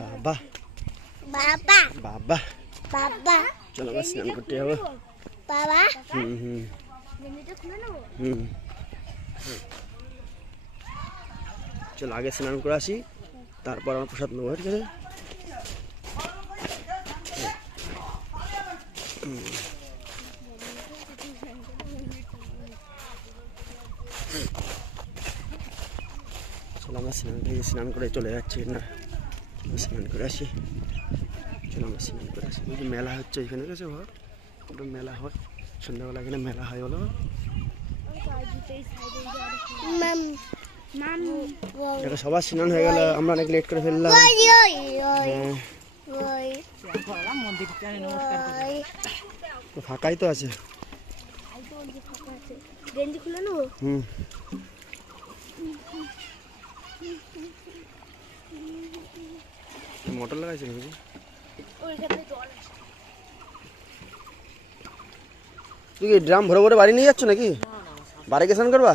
বাবা বাবা বাবা বাবা চলো আমরা স্নান করতে যাবো বাবা। চলো আগে স্নান করে আসি, তারপর আমার প্রসাদ নেবো। ঠিক আছে, চলো আমরা স্নান করে চলে যাচ্ছি না, স্নান করে আসি। চলো আমরা স্নান করে আসি। ওই যে মেলা হচ্ছে এখানে, গেছে ঘর ওটা মেলা হয় সন্ধ্যাবেলা, এখানে মেলা হয় বলো। দেখো সবার স্নান হয়ে গেল, আমরা অনেক লেট করে ফেললাম। ফাঁকাই তো আছে। মোটর লাগাইছে নাকি? তুই কি ড্রাম ভরে ভরে বাড়ি নিয়ে যাচ্ছ নাকি? বাড়ি স্নান করবা?